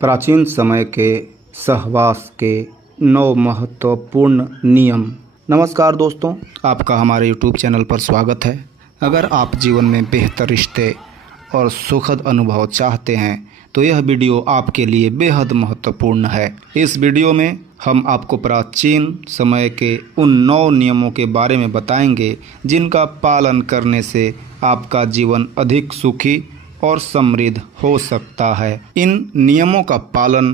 प्राचीन समय के सहवास के 9 महत्वपूर्ण नियम। नमस्कार दोस्तों, आपका हमारे YouTube चैनल पर स्वागत है। अगर आप जीवन में बेहतर रिश्ते और सुखद अनुभव चाहते हैं तो यह वीडियो आपके लिए बेहद महत्वपूर्ण है। इस वीडियो में हम आपको प्राचीन समय के उन 9 नियमों के बारे में बताएंगे जिनका पालन करने से आपका जीवन अधिक सुखी और समृद्ध हो सकता है। इन नियमों का पालन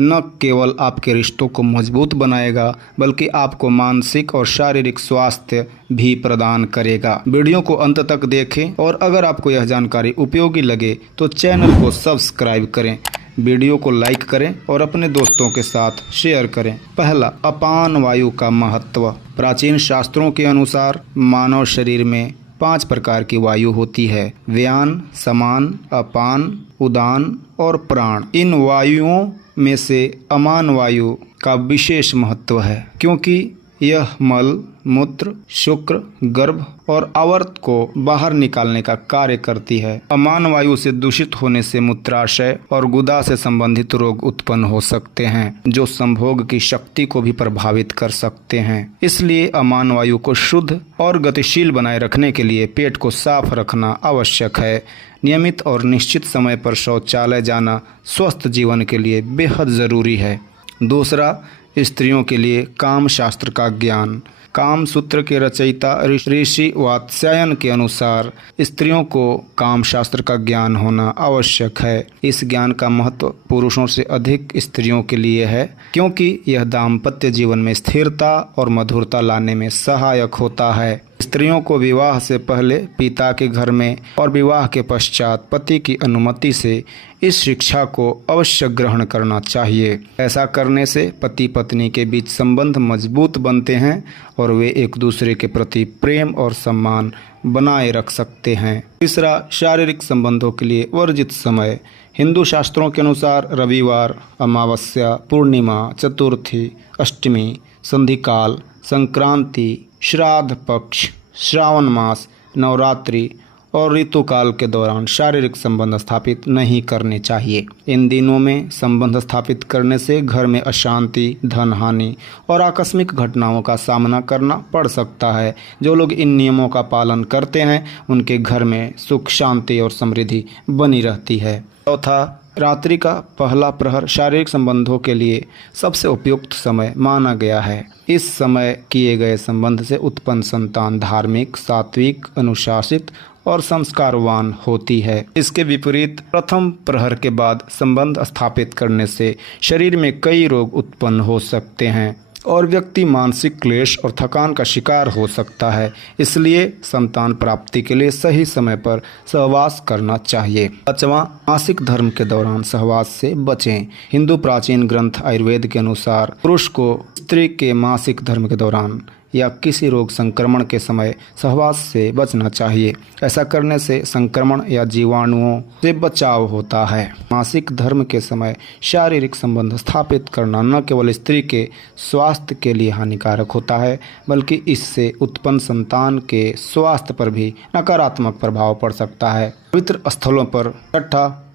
न केवल आपके रिश्तों को मजबूत बनाएगा बल्कि आपको मानसिक और शारीरिक स्वास्थ्य भी प्रदान करेगा। वीडियो को अंत तक देखें और अगर आपको यह जानकारी उपयोगी लगे तो चैनल को सब्सक्राइब करें, वीडियो को लाइक करें और अपने दोस्तों के साथ शेयर करें। पहला, अपान वायु का महत्व। प्राचीन शास्त्रों के अनुसार मानव शरीर में 5 प्रकार की वायु होती है: व्यान, समान, अपान, उदान और प्राण। इन वायुओं में से अमान वायु का विशेष महत्व है क्योंकि यह मल, मूत्र, शुक्र, गर्भ और आवर्त को बाहर निकालने का कार्य करती है। अमान वायु से दूषित होने से मूत्राशय और गुदा से संबंधित रोग उत्पन्न हो सकते हैं जो संभोग की शक्ति को भी प्रभावित कर सकते हैं। इसलिए अमान वायु को शुद्ध और गतिशील बनाए रखने के लिए पेट को साफ रखना आवश्यक है। नियमित और निश्चित समय पर शौचालय जाना स्वस्थ जीवन के लिए बेहद ज़रूरी है। दूसरा, स्त्रियों के लिए काम शास्त्र का ज्ञान। काम सूत्र के रचयिता ऋषि वात्स्यायन के अनुसार स्त्रियों को काम शास्त्र का ज्ञान होना आवश्यक है। इस ज्ञान का महत्व पुरुषों से अधिक स्त्रियों के लिए है क्योंकि यह दाम्पत्य जीवन में स्थिरता और मधुरता लाने में सहायक होता है। स्त्रियों को विवाह से पहले पिता के घर में और विवाह के पश्चात पति की अनुमति से इस शिक्षा को अवश्य ग्रहण करना चाहिए। ऐसा करने से पति पत्नी के बीच संबंध मजबूत बनते हैं और वे एक दूसरे के प्रति प्रेम और सम्मान बनाए रख सकते हैं। तीसरा, शारीरिक संबंधों के लिए वर्जित समय। हिंदू शास्त्रों के अनुसार रविवार, अमावस्या, पूर्णिमा, चतुर्थी, अष्टमी, संधिकाल, संक्रांति, श्राद्ध पक्ष, श्रावण मास, नवरात्रि और ऋतुकाल के दौरान शारीरिक संबंध स्थापित नहीं करने चाहिए। इन दिनों में संबंध स्थापित करने से घर में अशांति, धन हानि और आकस्मिक घटनाओं का सामना करना पड़ सकता है। जो लोग इन नियमों का पालन करते हैं उनके घर में सुख, शांति और समृद्धि बनी रहती है। चौथा, रात्रि का पहला प्रहर शारीरिक संबंधों के लिए सबसे उपयुक्त समय माना गया है। इस समय किए गए संबंध से उत्पन्न संतान धार्मिक, सात्विक, अनुशासित और संस्कारवान होती है। इसके विपरीत प्रथम प्रहर के बाद संबंध स्थापित करने से शरीर में कई रोग उत्पन्न हो सकते हैं और व्यक्ति मानसिक क्लेश और थकान का शिकार हो सकता है। इसलिए संतान प्राप्ति के लिए सही समय पर सहवास करना चाहिए। पांचवां, मासिक धर्म के दौरान सहवास से बचें। हिंदू प्राचीन ग्रंथ आयुर्वेद के अनुसार पुरुष को स्त्री के मासिक धर्म के दौरान या किसी रोग संक्रमण के समय सहवास से बचना चाहिए। ऐसा करने से संक्रमण या जीवाणुओं से बचाव होता है। मासिक धर्म के समय शारीरिक संबंध स्थापित करना न केवल स्त्री के स्वास्थ्य के लिए हानिकारक होता है बल्कि इससे उत्पन्न संतान के स्वास्थ्य पर भी नकारात्मक प्रभाव पड़ सकता है। पवित्र स्थलों पर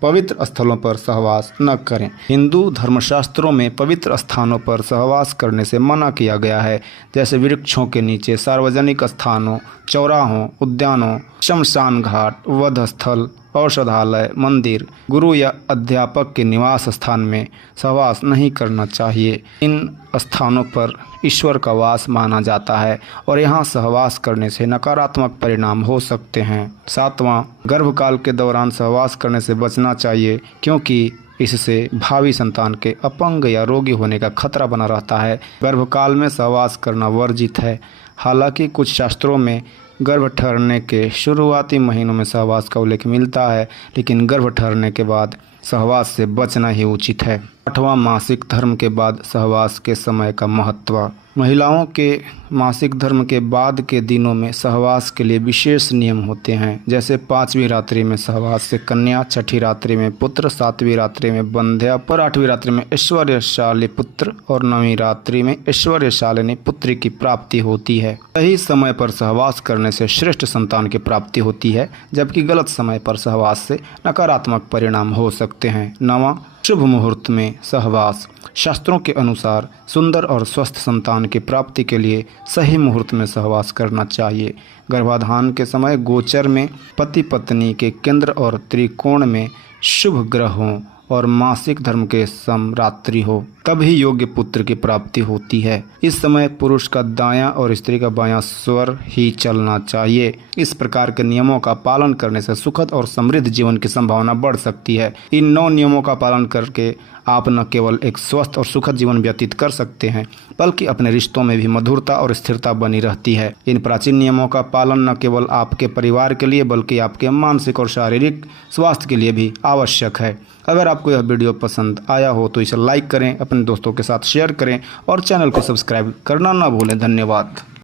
पवित्र स्थलों पर सहवास न करें। हिंदू धर्मशास्त्रों में पवित्र स्थानों पर सहवास करने से मना किया गया है, जैसे वृक्षों के नीचे, सार्वजनिक स्थानों, चौराहों, उद्यानों, शमशान घाट, वध स्थल, औषधालय, मंदिर, गुरु या अध्यापक के निवास स्थान में सहवास नहीं करना चाहिए। इन स्थानों पर ईश्वर का वास माना जाता है और यहाँ सहवास करने से नकारात्मक परिणाम हो सकते हैं। सातवां, गर्भकाल के दौरान सहवास करने से बचना चाहिए क्योंकि इससे भावी संतान के अपंग या रोगी होने का खतरा बना रहता है। गर्भकाल में सहवास करना वर्जित है। हालांकि कुछ शास्त्रों में गर्भ ठहरने के शुरुआती महीनों में सहवास का उल्लेख मिलता है, लेकिन गर्भ ठहरने के बाद सहवास से बचना ही उचित है। 8वां, मासिक धर्म के बाद सहवास के समय का महत्व। महिलाओं के मासिक धर्म के बाद के दिनों में सहवास के लिए विशेष नियम होते हैं, जैसे 5वीं रात्रि में सहवास से कन्या, 6ठी रात्रि में पुत्र, 7वीं रात्रि में बंध्या और 8वीं रात्रि में ऐश्वर्यशाली पुत्र और 9वीं रात्रि में ऐश्वर्यशालिनी पुत्री की प्राप्ति होती है। सही समय पर सहवास करने से श्रेष्ठ संतान की प्राप्ति होती है, जबकि गलत समय पर सहवास से नकारात्मक परिणाम हो सकते सकते हैं। 9वां, शुभ मुहूर्त में सहवास। शास्त्रों के अनुसार सुंदर और स्वस्थ संतान की प्राप्ति के लिए सही मुहूर्त में सहवास करना चाहिए। गर्भाधान के समय गोचर में पति पत्नी के केंद्र और त्रिकोण में शुभ ग्रह हों और मासिक धर्म के समरात्रि हो, तभी योग्य पुत्र की प्राप्ति होती है। इस समय पुरुष का दायां और स्त्री का बायां स्वर ही चलना चाहिए। इस प्रकार के नियमों का पालन करने से सुखद और समृद्ध जीवन की संभावना बढ़ सकती है। इन 9 नियमों का पालन करके आप न केवल एक स्वस्थ और सुखद जीवन व्यतीत कर सकते हैं, बल्कि अपने रिश्तों में भी मधुरता और स्थिरता बनी रहती है। इन प्राचीन नियमों का पालन न केवल आपके परिवार के लिए बल्कि आपके मानसिक और शारीरिक स्वास्थ्य के लिए भी आवश्यक है। अगर आपको यह वीडियो पसंद आया हो तो इसे लाइक करें, अपने दोस्तों के साथ शेयर करें और चैनल को सब्सक्राइब करना ना भूलें। धन्यवाद।